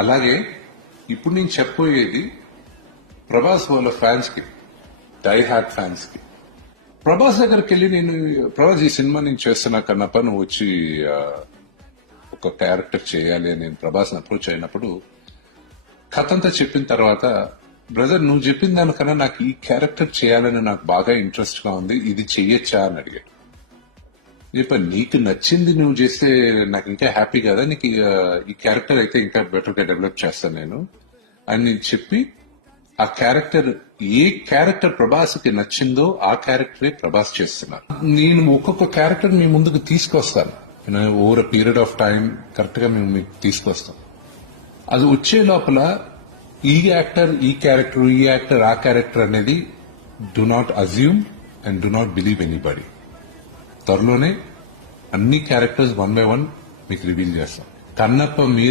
అలాగే ఇప్పుడు నేను చెప్పబోయేది ప్రభాస్ వాళ్ళ ఫ్యాన్స్ కి, డై హార్ట్ ఫ్యాన్స్ కి. ప్రభాస్ దగ్గరికి వెళ్ళి నేను ప్రభాస్ ఈ సినిమా నేను చేస్తున్నా కన్నప్ప నువ్వు వచ్చి ఒక క్యారెక్టర్ చేయాలి అని నేను ప్రభాస్ని అప్రోచ్ అయినప్పుడు కథ అంతా చెప్పిన తర్వాత, బ్రదర్ నువ్వు చెప్పిన దానికన్నా నాకు ఈ క్యారెక్టర్ చేయాలని నాకు బాగా ఇంట్రెస్ట్ గా ఉంది, ఇది చెయ్యొచ్చా అని అడిగాడు. చెప్పాను నీకు నచ్చింది నువ్వు చేస్తే నాకు ఇంకా హ్యాపీ కదా, నీకు ఈ క్యారెక్టర్ అయితే ఇంకా బెటర్ గా డెవలప్ చేస్తాను నేను అని చెప్పి ఆ క్యారెక్టర్ ఏ క్యారెక్టర్ ప్రభాస్ కి నచ్చిందో ఆ క్యారెక్టరే ప్రభాస్ చేస్తున్నారు. నేను ఒక్కొక్క క్యారెక్టర్ మీ ముందుకు తీసుకొస్తాను over period of time, correct గా మేము మీకు తీసుకొస్తాం. అది వచ్చే లోపల ఈ యాక్టర్ ఈ క్యారెక్టర్, ఈ యాక్టర్ ఆ క్యారెక్టర్ అనేది do not assume and do not believe anybody. త్వరలోనే అన్ని క్యారెక్టర్స్ 1 by 1 మీకు రివీల్ చేస్తాం. కన్నప్ప మీరు